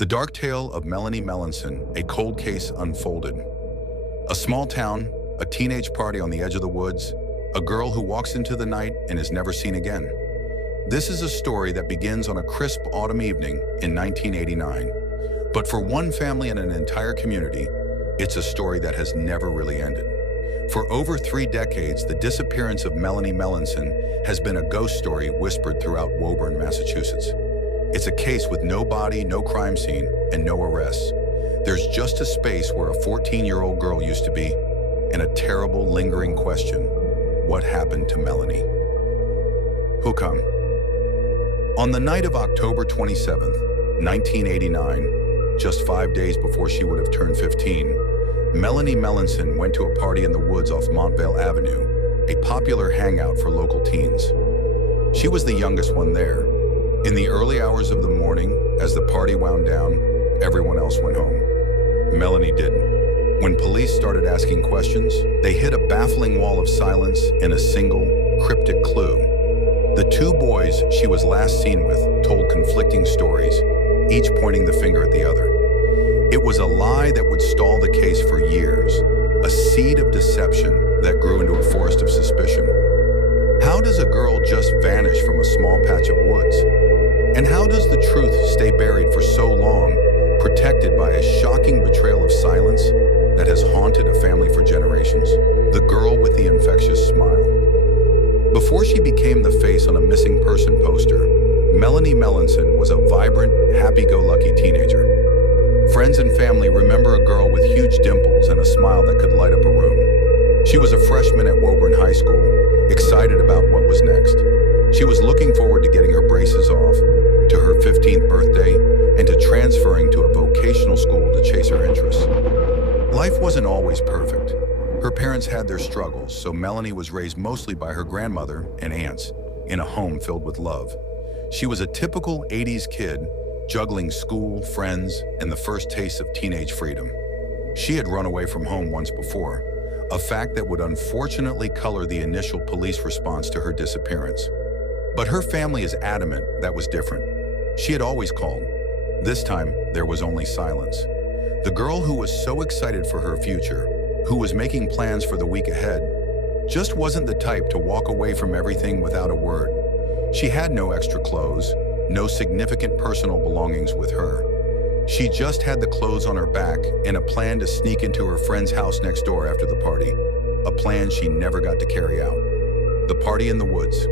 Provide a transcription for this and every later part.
The dark tale of Melanie Melanson, a cold case unfolded. A small town, a teenage party on the edge of the woods, a girl who walks into the night and is never seen again. This is a story that begins on a crisp autumn evening in 1989. But for one family and an entire community, it's a story that has never really ended. For over 3 decades, the disappearance of Melanie Melanson has been a ghost story whispered throughout Woburn, Massachusetts. It's a case with no body, no crime scene, and no arrests. There's just a space where a 14-year-old girl used to be, and a terrible, lingering question: what happened to Melanie? Who'll come? On the night of October 27th, 1989, just 5 days before she would have turned 15, Melanie Melanson went to a party in the woods off Montvale Avenue, a popular hangout for local teens. She was the youngest one there. In the early hours of the morning, as the party wound down, everyone else went home. Melanie didn't. When police started asking questions, they hit a baffling wall of silence and a single, cryptic clue. The 2 boys she was last seen with told conflicting stories, each pointing the finger at the other. It was a lie that would stall the case for years, a seed of deception that grew into a forest of suspicion. How does a girl just vanish from a small patch of woods? And how does the truth stay buried for so long, protected by a shocking betrayal of silence that has haunted a family for generations? The girl with the infectious smile. Before she became the face on a missing person poster, Melanie Melanson was a vibrant, happy-go-lucky teenager. Friends and family remember a girl with huge dimples and a smile that could light up a room. She was a freshman at Woburn High School, excited about what was next. She was looking forward to getting her braces off, to her 15th birthday, and to transferring to a vocational school to chase her interests. Life wasn't always perfect. Her parents had their struggles, so Melanie was raised mostly by her grandmother and aunts in a home filled with love. She was a typical 80s kid, juggling school, friends, and the first taste of teenage freedom. She had run away from home once before, a fact that would unfortunately color the initial police response to her disappearance. But her family is adamant that was different. She had always called. This time, there was only silence. The girl who was so excited for her future, who was making plans for the week ahead, just wasn't the type to walk away from everything without a word. She had no extra clothes, no significant personal belongings with her. She just had the clothes on her back and a plan to sneak into her friend's house next door after the party, a plan she never got to carry out. The party in the woods.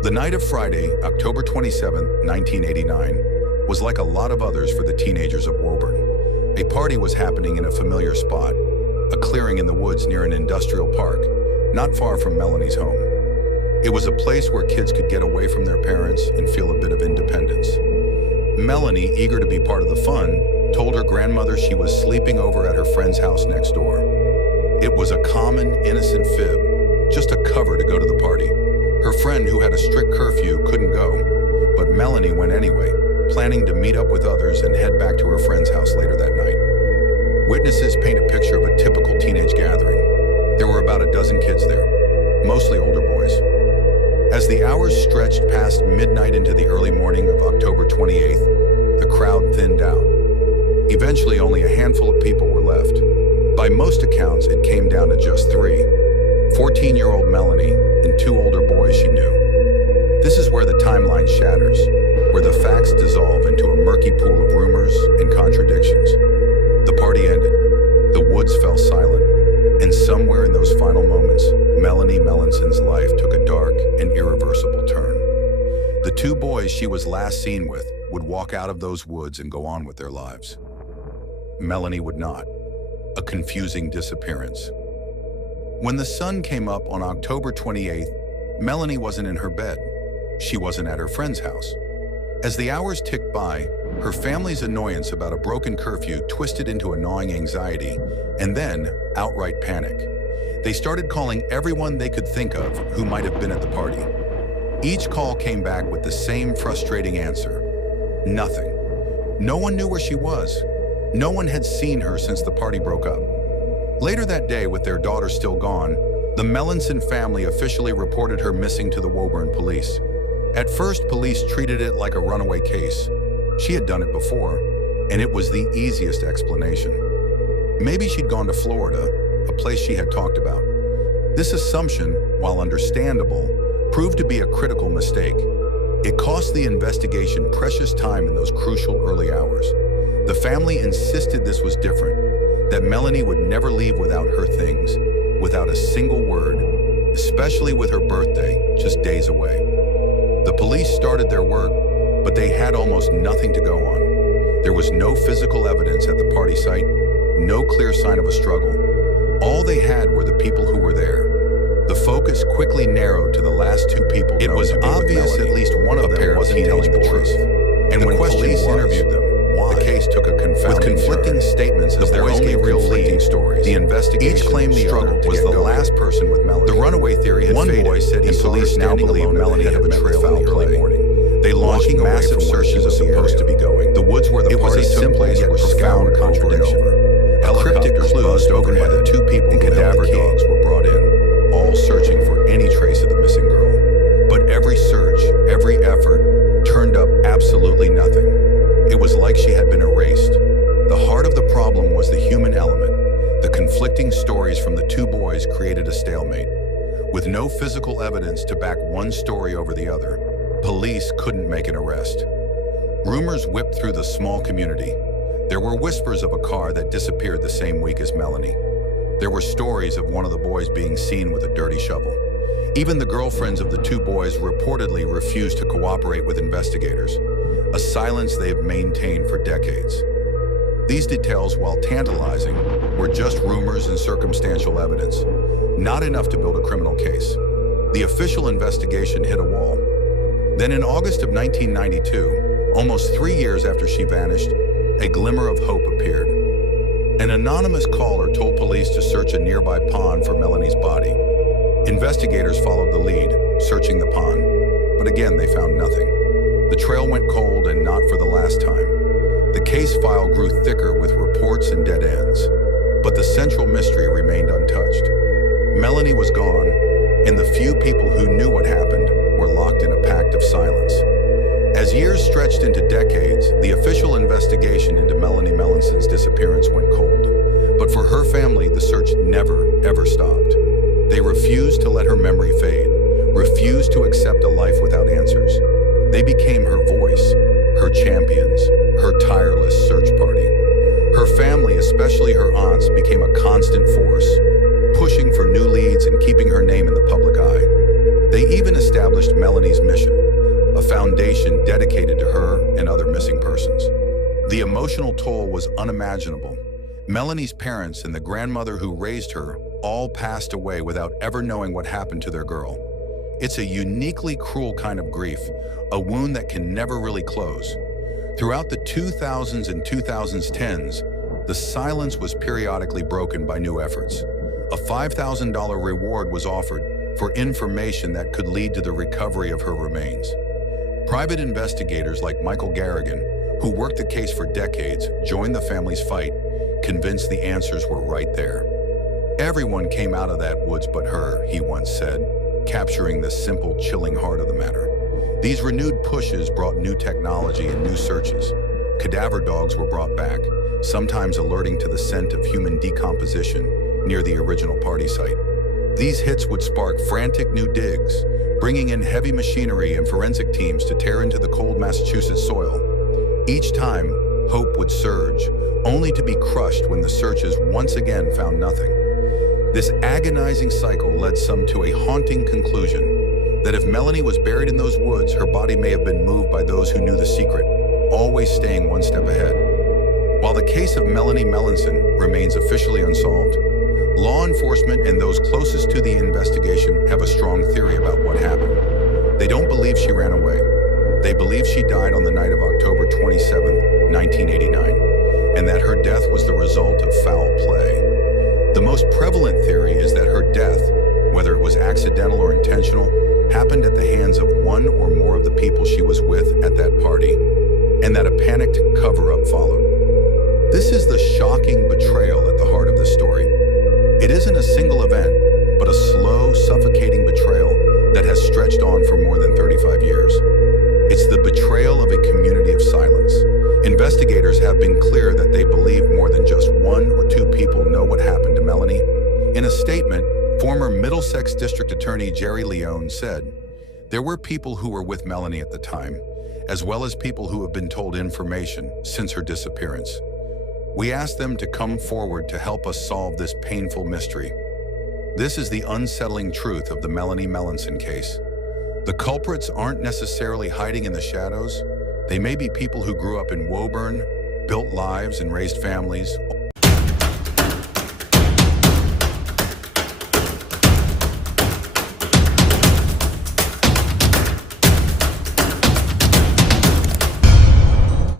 The night of Friday, October 27, 1989, was like a lot of others for the teenagers of Woburn. A party was happening in a familiar spot, a clearing in the woods near an industrial park, not far from Melanie's home. It was a place where kids could get away from their parents and feel a bit of independence. Melanie, eager to be part of the fun, told her grandmother she was sleeping over at her friend's house next door. It was a common, innocent fib, just a cover to go to the party. Her friend, who had a strict curfew, couldn't go, but Melanie went anyway, planning to meet up with others and head back to her friend's house later that night. Witnesses paint a picture of a typical teenage gathering. There were about a dozen kids there, mostly older boys. As the hours stretched past midnight into the early morning of October 28th, the crowd thinned out. Eventually, only a handful of people were left. By most accounts, it came down to just 3. 14-year-old Melanie and 2 older boys she knew. This is where the timeline shatters, where the facts dissolve into a murky pool of rumors and contradictions. The party ended. The woods fell silent. And somewhere in those final moments, Melanie Melanson's life took a dark and irreversible turn. The 2 boys she was last seen with would walk out of those woods and go on with their lives. Melanie would not. A confusing disappearance. When the sun came up on October 28th, Melanie wasn't in her bed. She wasn't at her friend's house. As the hours ticked by, her family's annoyance about a broken curfew twisted into a gnawing anxiety, and then outright panic. They started calling everyone they could think of who might have been at the party. Each call came back with the same frustrating answer: nothing. No one knew where she was. No one had seen her since the party broke up. Later that day, with their daughter still gone, the Melanson family officially reported her missing to the Woburn police. At first, police treated it like a runaway case. She had done it before, and it was the easiest explanation. Maybe she'd gone to Florida, a place she had talked about. This assumption, while understandable, proved to be a critical mistake. It cost the investigation precious time in those crucial early hours. The family insisted this was different, that Melanie would never leave without her things, without a single word, especially with her birthday just days away. The police started their work, but they had almost nothing to go on. There was no physical evidence at the party site, no clear sign of a struggle. All they had were the people who were there. The focus quickly narrowed to the last two people. It was obvious at least one of them wasn't telling the truth. And when police interviewed them, the case took a confounding conflicting statements as their only real conflicting stories. The investigation claimed the struggle was the last person with Melanie. The runaway theory had faded. One boy said he saw her standing alone Melanie had a betrayal in the early morning. They launched massive searches was supposed to be going. The woods where the party took place were profound contradiction. Cryptic clues spoken by the two people and cadaver dogs were brought in, all searching for any trace of the missing girl. But every search, every effort, turned up absolutely nothing. It was like she had been erased. The heart of the problem was the human element. The conflicting stories from the two boys created a stalemate. With no physical evidence to back one story over the other, police couldn't make an arrest. Rumors whipped through the small community. There were whispers of a car that disappeared the same week as Melanie. There were stories of one of the boys being seen with a dirty shovel. Even the girlfriends of the two boys reportedly refused to cooperate with investigators, a silence they have maintained for decades. These details, while tantalizing, were just rumors and circumstantial evidence, not enough to build a criminal case. The official investigation hit a wall. Then in August of 1992, almost 3 years after she vanished, a glimmer of hope appeared. An anonymous caller told police to search a nearby pond for Melanie's body. Investigators followed the lead, searching the pond, but again they found nothing. The trail went cold, and not for the last time. The case file grew thicker with reports and dead ends, but the central mystery remained untouched. Melanie was gone, and the few people who knew what happened were locked in a pact of silence. As years stretched into decades, the official investigation into Melanie Melanson's disappearance went cold. But for her family, the search never, ever stopped. They refused to let her memory fade, refused to accept a life without answers. They became her voice, her champions, her tireless search party. Her family, especially her aunts, became a constant force, pushing for new leads and keeping her name in the public eye. They even established Melanie's mission, a foundation dedicated to her and other missing persons. The emotional toll was unimaginable. Melanie's parents and the grandmother who raised her all passed away without ever knowing what happened to their girl. It's a uniquely cruel kind of grief, a wound that can never really close. Throughout the 2000s and 2010s, the silence was periodically broken by new efforts. A $5,000 reward was offered for information that could lead to the recovery of her remains. Private investigators like Michael Garrigan, who worked the case for decades, joined the family's fight, convinced the answers were right there. Everyone came out of that woods but her, he once said, capturing the simple, chilling heart of the matter. These renewed pushes brought new technology and new searches. Cadaver dogs were brought back, sometimes alerting to the scent of human decomposition near the original party site. These hits would spark frantic new digs, bringing in heavy machinery and forensic teams to tear into the cold Massachusetts soil. Each time, hope would surge, only to be crushed when the searches once again found nothing. This agonizing cycle led some to a haunting conclusion, that if Melanie was buried in those woods, her body may have been moved by those who knew the secret, always staying one step ahead. While the case of Melanie Melanson remains officially unsolved, law enforcement and those closest to the investigation have a strong theory about what happened. They don't believe she ran away. They believe she died on the night of October 27, 1989, and that her death was the result of foul play. The most prevalent theory is that her death, whether it was accidental or intentional, happened at the hands of one or more of the people she was with at that party, and that a panicked cover-up followed. This is the shocking betrayal at the heart of the story. It isn't a single event, but a slow, suffocating betrayal that has stretched on for more than 35 years. It's the betrayal of a community of silence, investigators have been clear that they believe more than just one or two people know what happened to Melanie. In a statement, former Middlesex District Attorney Jerry Leone said, "There were people who were with Melanie at the time, as well as people who have been told information since her disappearance. We asked them to come forward to help us solve this painful mystery." This is the unsettling truth of the Melanie Melanson case. The culprits aren't necessarily hiding in the shadows. They may be people who grew up in Woburn, built lives and raised families,